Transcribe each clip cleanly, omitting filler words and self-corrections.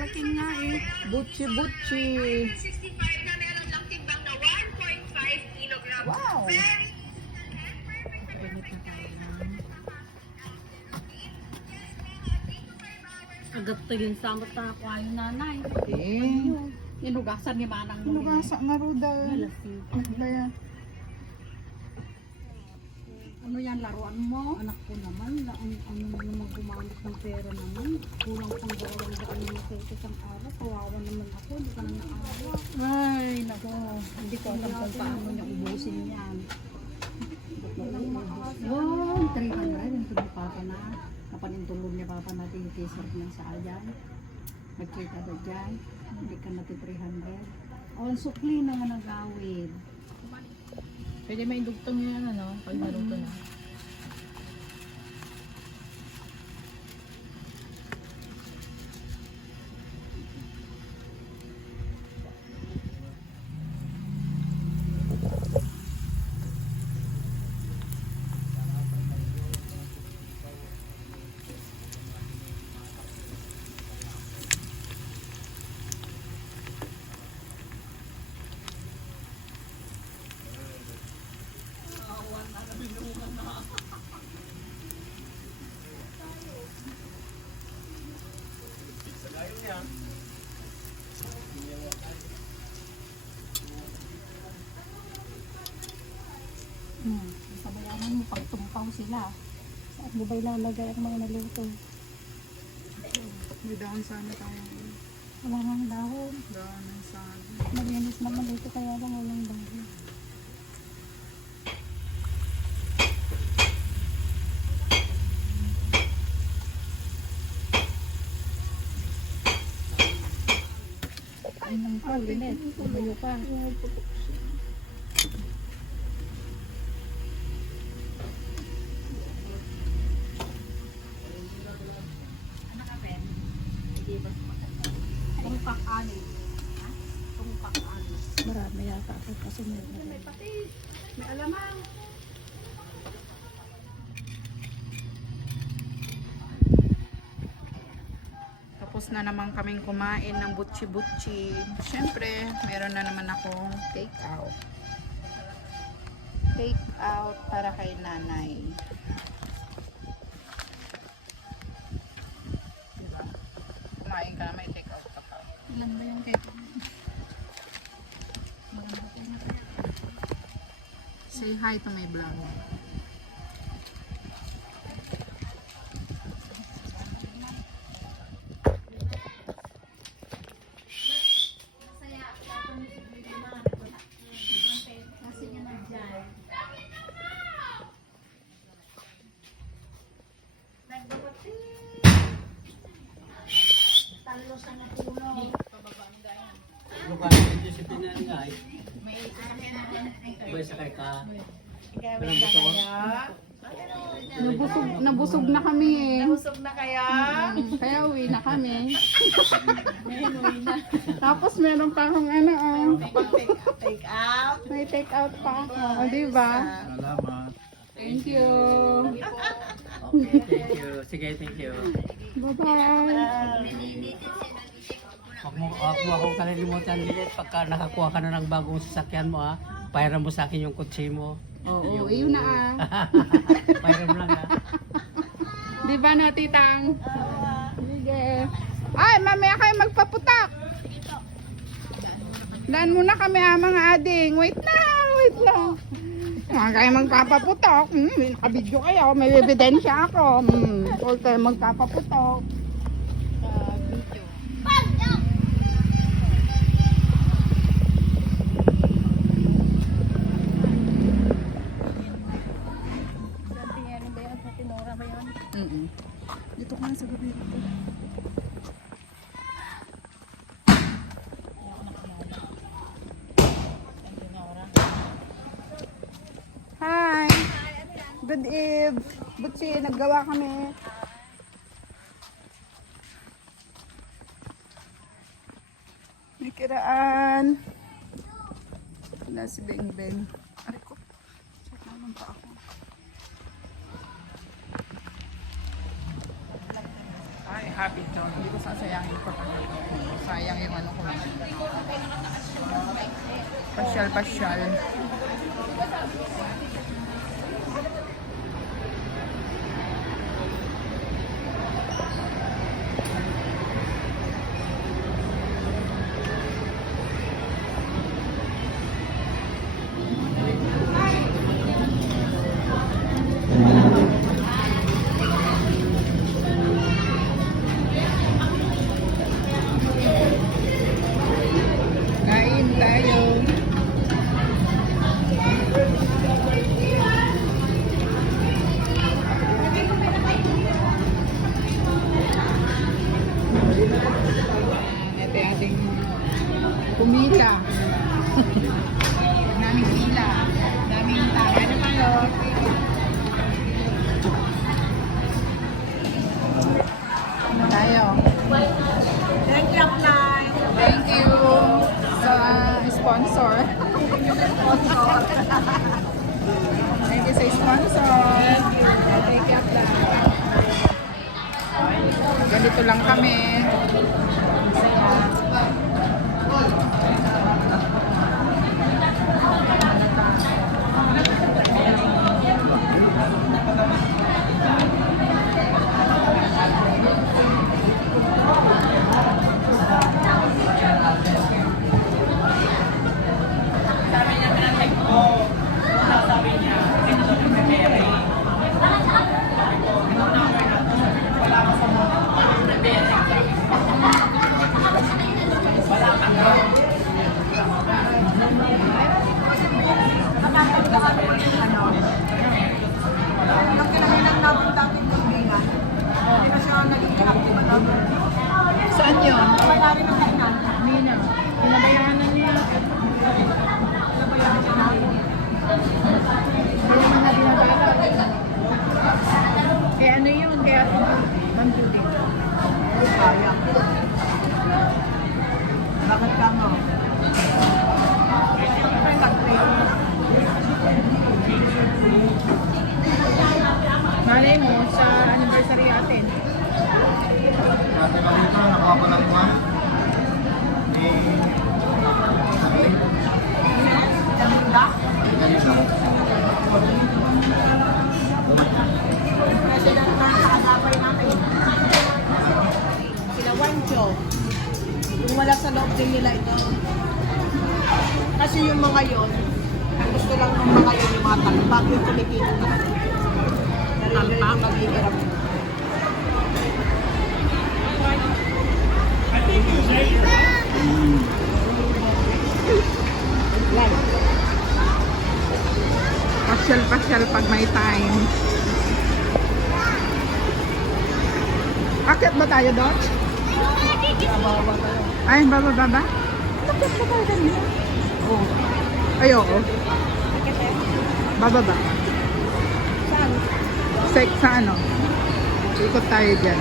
laki nga eh. Butchi, butchi. 65 na meron lang timbang na 1.5 kilogram. Wow! Very Init na tayo. Agad to yun samot na ako yung nanay. Eh. Inugasan ni Manang mo. Nugasa nga ruda. Malasi. Baya. Ano yan, laruan mo? Anak ko naman, ano naman gumamit ng pera naman. Kulang pang dalawang daan naman sa isang araw. Kawawa naman ako, hindi ka na naawa. Ay, nako. Hindi ko alam kung paano niya ubusin yan. Yun, 300. Yung tuloy papa na. Kapanintulog niya papa natin yung t-shirt ng sa ayan. Nagkita ba dyan? Hindi ka natin 300. O, ang sukli naman ang gawin. Pwede may dugtong yan, ano, pag naluto na. Sabayanan mo, pagtumpaw sila. Saan mo ba ilalagay ang mga naluto? May dahon sana tayo. Wala nang dahon. Dahon ng sana. Malinis naman dito kaya lang walang dahon. Ay nang pa, linet. Tumayo pa. Tungkak-ani. Tungkak-ani. Marami yata ako kasi may pati. May alamang. Tapos na naman kaming kumain ng butchi-butchi. Siyempre, meron na naman akong take out. Take out para kay nanay. Kumain ka na, may take out ka pa. Ilan ba yung cake? Say hi to my vlog. Lugar dito si Pinangay. May sakay ka. Nabusog na kami eh. Busog na kaya? Kaya uwi na kami. Tapos meron pa akong ano oh. Take out. May take out pa ako. O, diba? Salamat. Thank you. Okay, thank you. Sige, thank you. Bye-bye. Huwag mo akong kalilimutan din pagka nakakuha ka na ng bagong sasakyan mo ha. Pairam mo sa akin yung kutsi mo. Oo, yun na ah. Pairam lang ha. Di ba na, titang? Sige. Ay, mamaya kayo magpaputak. Daan muna kami mga ading. Wait lang. Mga kayo magpapaputok. Nakabidyo kayo. May ebidensya ako. Huwag kayo magpapaputok. Dito ka sa gabi dito. Hi! Good eve! Butsi, naggawa kami. May kiraan. Wala si Beng Beng. Aray ko. Check naman pa ako. Ay, happy to. Hindi ko sasaya. Sayang yung sayang yung ano ko. Pasyal. Kain tayo. Ito yung ating kumita. Naming pila. Naming tayo. Ano tayo? Tayo. Thank you, Fly. Thank you sa sponsor. Thank you sa sponsor. Thank you, Fly. Ganito lang kami. Yung kinahinan namin dating kaibigan, hindi na siya naging inactive at all. Saan yun? Wala rin ang kainan. Mina. Pinabayanan niya. Nabayaran niya namin. Kaya mga binabayaran. Kaya ano yun? Kaya Ma'am Judy. Sayang. Bakit ka mo? Malay mo sa anniversary atin. Dati kami ito, nakuha ko lang ba? President na sa agapay namin. Sila Wancho. Kung wala sa loob din nila ito. Kasi yung mga yon, ang gusto lang ng mga yon yung mga talbag yung kumikita na. Talbag maghihirap. Pasyal pag may time. Akit ba tayo doon? Ay, bababa ba? Akit ba tayo kanina? Oo. Ayoko. Bababa. Saan? Sa ano? Ikot tayo dyan.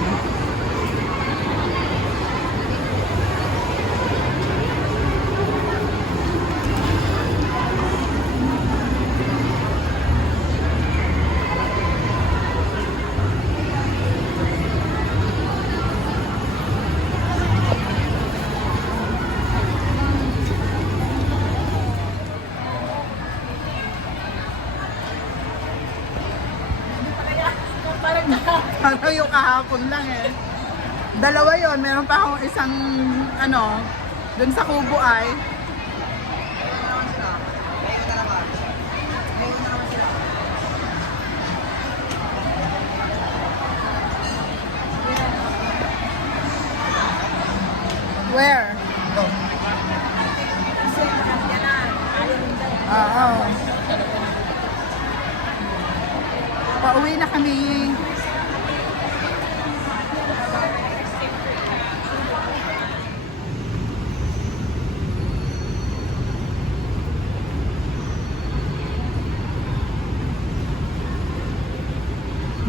Parang yung kahapon lang eh. Dalawa yon, meron pa akong isang ano, dun sa kubo ay. Where? Oo. Pauwi na kami.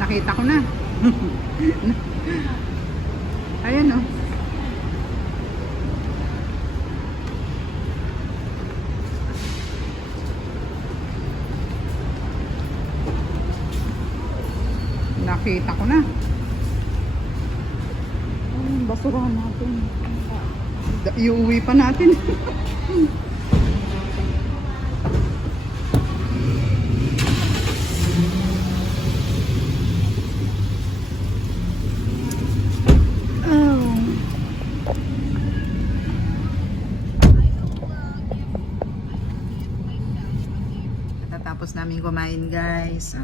Nakita ko na. Ayan oh. Nakita ko na. Basurahan natin. Iuwi pa natin. Natapos namin kumain, guys.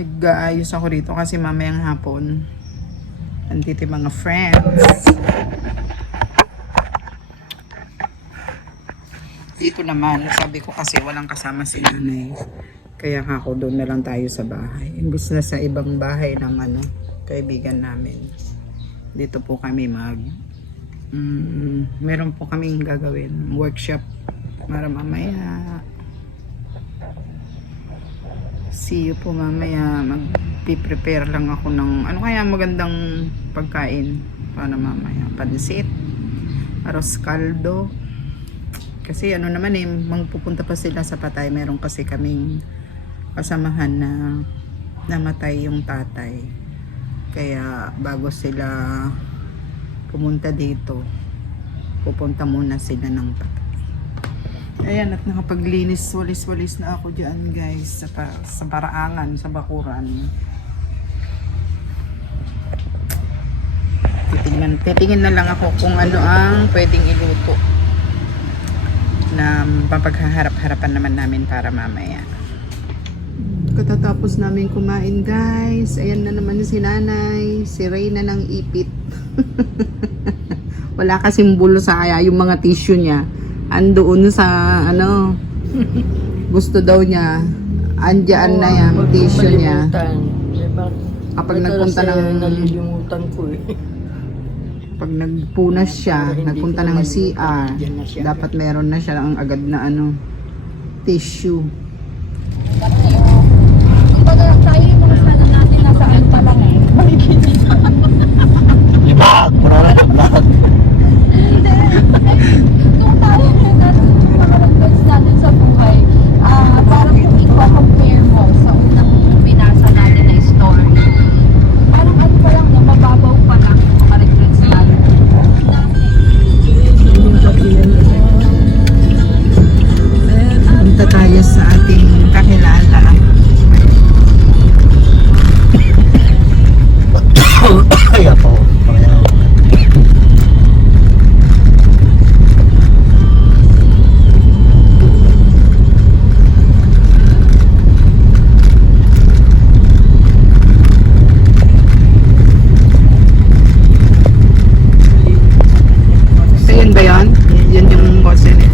Nag-aayos ako rito kasi mamayang hapon andito yung mga friends. Dito naman, sabi ko kasi walang kasama si nanay. Kaya ako doon na lang tayo sa bahay. Imbis na sa ibang bahay ng kaibigan namin. Dito po kami meron po kaming gagawin. Workshop para mamaya. See you po mamaya. Mag-prepare lang ako ng ano kaya magandang pagkain para mamaya. Pansit, arroz caldo. Kasi ano naman magpupunta pa sila sa Patay. Meron kasi kaming kasamahan na namatay yung tatay. Kaya bago sila pumunta dito, pupunta muna sila ng Patay. Ayan, at nakapaglinis, walis-walis na ako dyan, guys, sa Paraangan, sa Bakuran. Titingin na lang ako kung ano ang pwedeng iluto na mapaghaharap-harapan naman namin para mamaya. Katatapos namin kumain, guys. Ayan na naman si nanay, si Reyna ng ipit. Wala kasing bulo sa kaya yung mga tissue niya andoon sa gusto daw niya andyan na yung tissue niya kapag nagpunta ng nalilimutan ko pag nagpunas siya, nagpunta ng CR, dapat meron na siya ang agad na tissue. Kumbaga tayo yung mga sana natin nasaan pa lang Vlog, bro, vlog. Kung tayo yung mga nag-bets natin sa buhay, parang kung i-compare mo sa unang binasa natin na story, parang ano pa lang, mababaw pa lang yung mga regrets natin. Punta tayo sa ating kakilala. Ay, ako. So, yun ba yun? Yun yung kotse nila.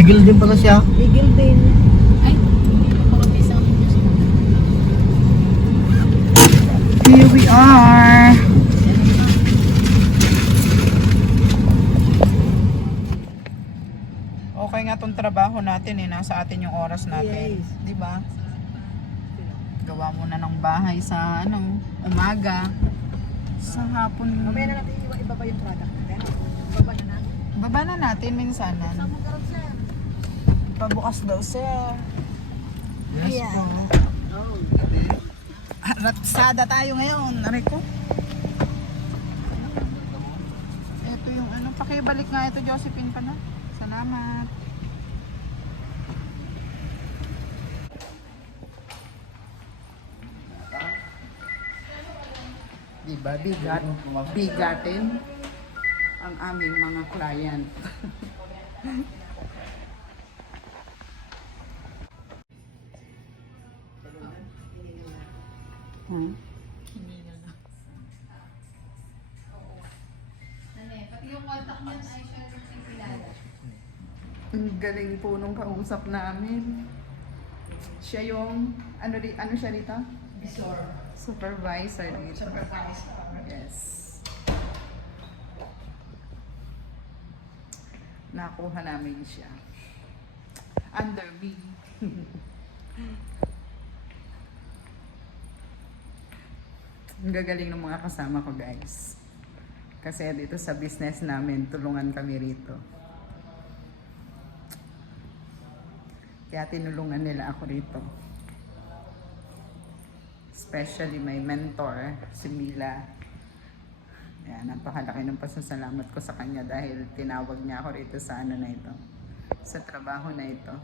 Eagle din pala siya. Bigil din. Here we are. Okay nga tong trabaho natin nasa atin yung oras natin. Yes. Di ba? Gawa muna ng bahay sa umaga. Sa hapon. Mamaya na natin ibaba yung product natin. Ibaba na natin. Baba na natin minsanan. Magkaroon siya. Pabukas daw siya. Ayan. Ratsada tayo ngayon. Aray ko. Ito yung pakibalik nga ito, Josephine pa na. Salamat. Diba, bigatin ang aming mga client. Ang galing po nung kausap namin. Siya yung, ano siya dito? Supervisor dito. Yes. Nakuha namin siya. Under me. Ang gagaling ng mga kasama ko, guys. Kasi dito sa business namin, tulungan kami rito. Kaya tinulungan nila ako rito. Especially my mentor, si Mila. Kaya napakalaki ng pasasalamat ko sa kanya dahil tinawag niya ako rito sa ano na ito. Sa trabaho na ito.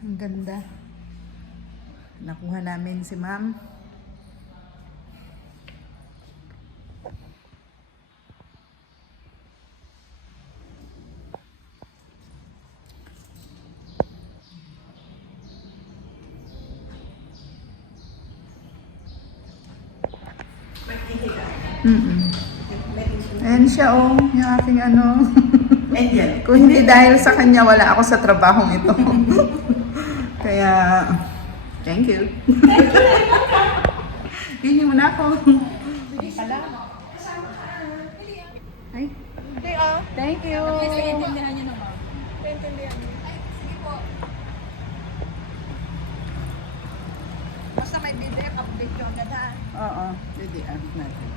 Ang ganda. Nakuha namin si ma'am. Ayan siya oh, yung aking ano. Kung hindi dahil sa kanya, wala ako sa trabahong ito. Kaya, thank you. Hindi mo na ako. Ay, Hindi ah. thank you. Basta may PDF, update yun agad ha. Oo, pwede natin.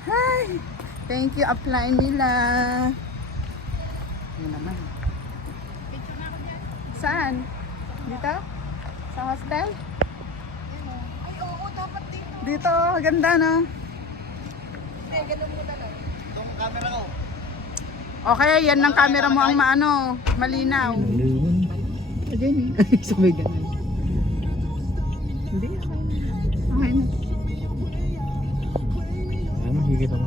Hi! Thank you, apply nila. Yun naman. Saan? Dito? Sa hostel? Ay oo, dapat dito. Dito, ganda no? Hindi, ganun mo na lang. Okay, yan ng camera mo ang maano, malinaw. Again, sabay ganun. Hindi, okay na. Okay na. Ano, higit ako.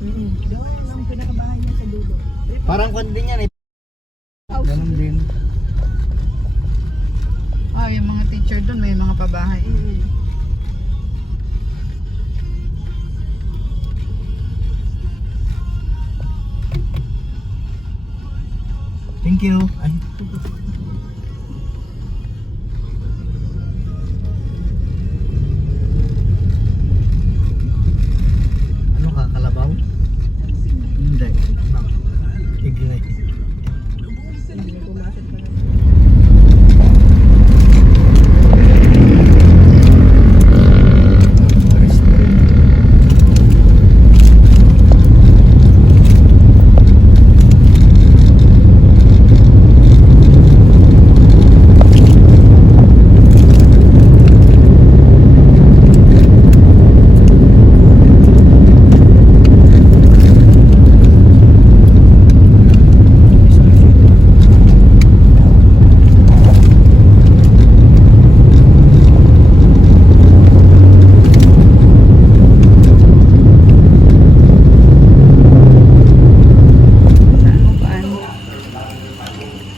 Ang pinakabahay niya sa dulo. Parang kwan din yan eh. Ganun din. Ah, yung mga teacher doon may mga pabahay. Thank you. Ay. Ano ka, kalabaw? Hindi. Igray.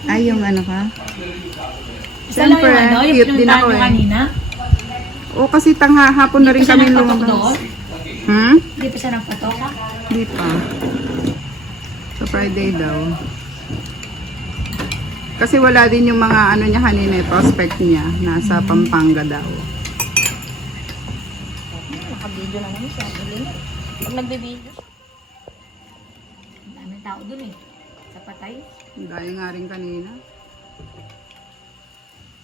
Ay, yung ano ka? Siyempre, cute din ako eh. O kasi hapon na rin kami lumabas. Hmm? Hindi pa siya nagpatok ha? Hindi pa. Sa Friday daw. Kasi wala din yung mga ano niya kanina, prospect niya. Nasa Pampanga daw. Naka-video lang naman siya. Pag nagbe-video siya. Ang daming tao dun eh. Sa patay. Gaya nga rin kanina.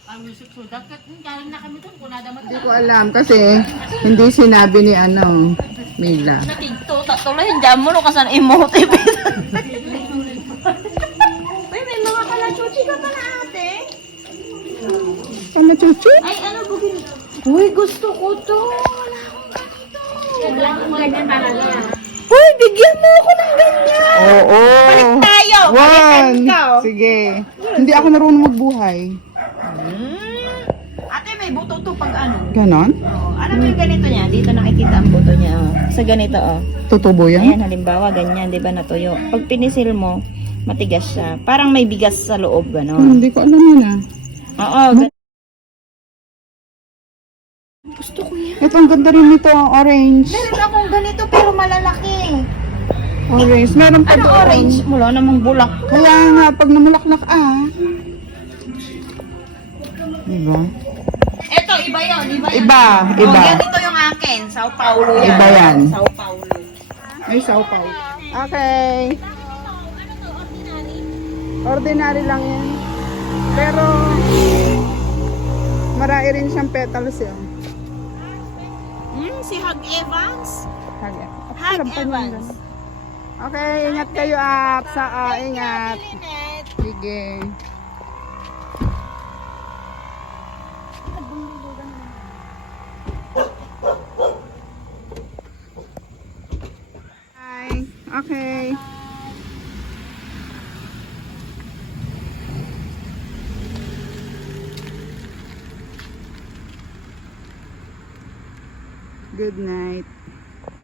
Ang music so dapat galing na kami dun. Kung nadamat Hindi ko alam kasi hindi sinabi ni ano, Mila. natigto. Tatulahin dyan mo no kasan emotive. Uy, may mga kalachuchi ka pala ate. Ano, Chuchu? Ay, ano bugin? Uy, gusto ko to. Wala akong ganito. Wala akong ganyan talaga. Uy, bigyan mo ako ng ganyan! Oo! Tayo! One! Sige. Hindi ako marunong magbuhay. Ate, may buto to pag ano. Ganon? Oo. Alam mo yung ganito niya? Dito nakikita ang buto niya. Oh. Sa ganito, oh. Tutubo yan? Ayan, halimbawa, ganyan, di ba, natuyo. Pag pinisil mo, matigas siya. Parang may bigas sa loob, gano'n. Hindi ko alam yun ah. Oo, gusto ko yan. Ito, ang ganda rin nito, orange. Meron akong ganito, pero malalaki. Orange. Meron pa Ano doon. orange? Wala namang bulak. Kaya nga, pag namulaklak diba? Ito, iba yun. Iba yun. Iba, Oh, iba. yan ito yung akin. Sao Paulo yan. Iba yan. Sao Paulo. May saupaw. Okay. Ordinary lang yan. Pero, marami rin siyang petals yun. Si Hug Evans. Hag Evans. Okay, ingat kayo up sa ingat. Sige. Hi. Okay. Good night.